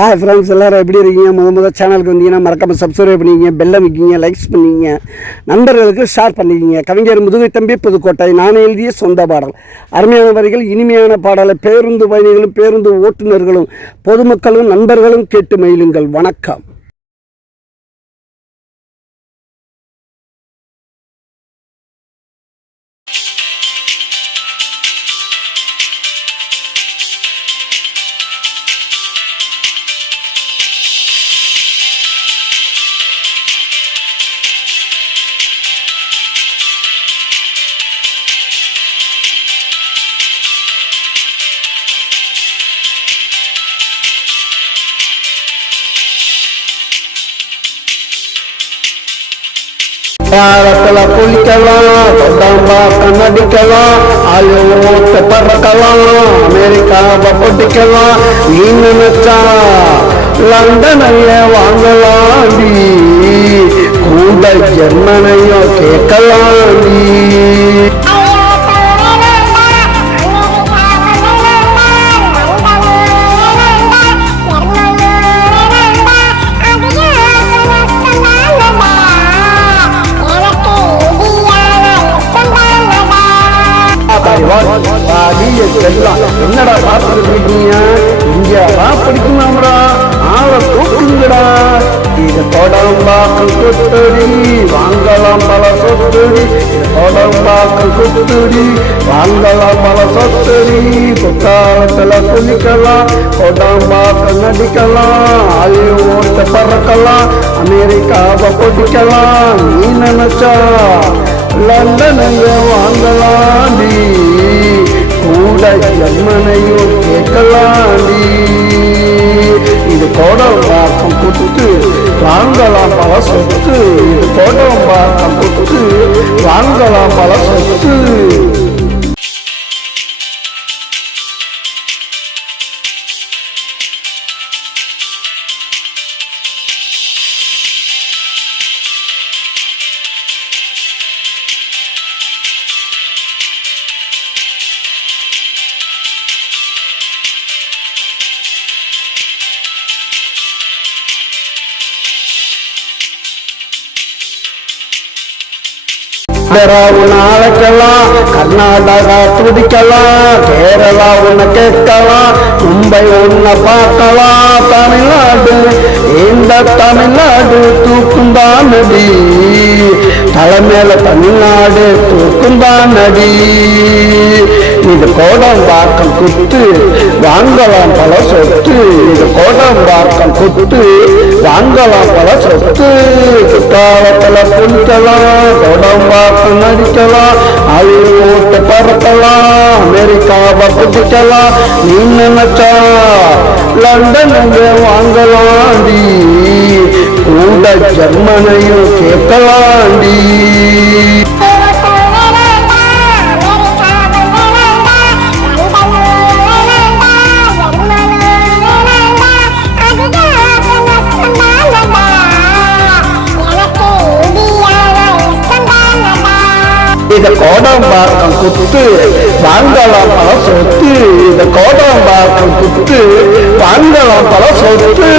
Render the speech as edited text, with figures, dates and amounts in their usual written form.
Hi friends, எல்லோரும் எப்படி இருக்கீங்க? முதல் சேனலுக்கு வந்தீங்கன்னா மறக்காமல் சப்ஸ்கிரைப் பண்ணிக்கிங்க, பெல் அமைக்கிங்க, லைக்ஸ் பண்ணிக்கிங்க, நண்பர்களுக்கு ஷேர் பண்ணிக்கிங்க. கவிஞர் முதுகை தம்பி புதுக்கோட்டை. நான் எழுதிய சொந்த பாடல். அருமையான வரிகள், இனிமையான பாடலை பேருந்து பயணிகளும் பேருந்து ஓட்டுநர்களும் பொதுமக்களும் நண்பர்களும் கேட்டு மகிழுங்கள். வணக்கம். பாலத்தில் குளிக்கலாம், கொண்டாம்பா கண்ணடிக்கலாம், ஆயோத்தை பறக்கலாம், அமெரிக்காவை பொட்டிக்கலாம். நீ நினைச்சா லண்டனைய வாங்கலாண்டி, கூட ஜெர்மனையோ கேட்கலாண்டி. என்னடா பார்த்துட்டு இருக்கீங்க? இந்தியாவா பிடிக்குமாம்டா, ஆளை தூக்குங்கடா. இது தொடம்பாக்கள் குத்துடி, வாங்கலாம் பல சொத்துடி. இது தொடம்பாக்கள் குத்துடி, வாங்கலாம் பல சொத்துடி. குத்தாலத்துல குளிக்கலாம், தொடம்பாக்கள் நடிக்கலாம், ஆயு ஓட்ட பறக்கலாம், அமெரிக்காவை பொடிக்கலாம். நீ நினைச்சா லண்டனைய வாங்கலாண்டி, கூட ஜெர்மனையும் கேட்கலாண்டி. இது கோடம்பாக்கம் குத்து, வாங்கலாம் பல சொத்து. இது கோடம்பாக்கம் குத்து, வாங்கலாம் பல சொத்து. உன்னை அழைக்கலாம், கர்நாடகா துடிக்கலாம், கேரளா உன்னை கேட்கலாம், மும்பை உன்னை பார்க்கலாம். தமிழ்நாடு, இந்த தமிழ்நாடு தூக்குந்தான் நடி, தலைமையில தமிழ்நாடு தூக்குந்தான் நடி. இது கோடம்பாக்கம் குத்து, வாங்கலாம் பல சொத்து. இது கோடம்பாக்கம் குத்து, வாங்கலாம் பல சொத்து. குத்தாலத்துல குளிக்கலாம், கோடம்பாக்கம் நடிக்கலாம், ஆயுள் ஓட்ட பறக்கலாம், அமெரிக்காவை பிடிக்கலாம். நீ நினைச்சா லண்டன் வாங்கலாண்டி, கூட ஜெர்மனையும் கேட்கலாண்டி. இது கோடம்பாக்கம் குத்து, வாங்கலாம் பல சொத்து. இது கோடம்பாக்கம் குத்து, வாங்கலாம் பல சொத்து.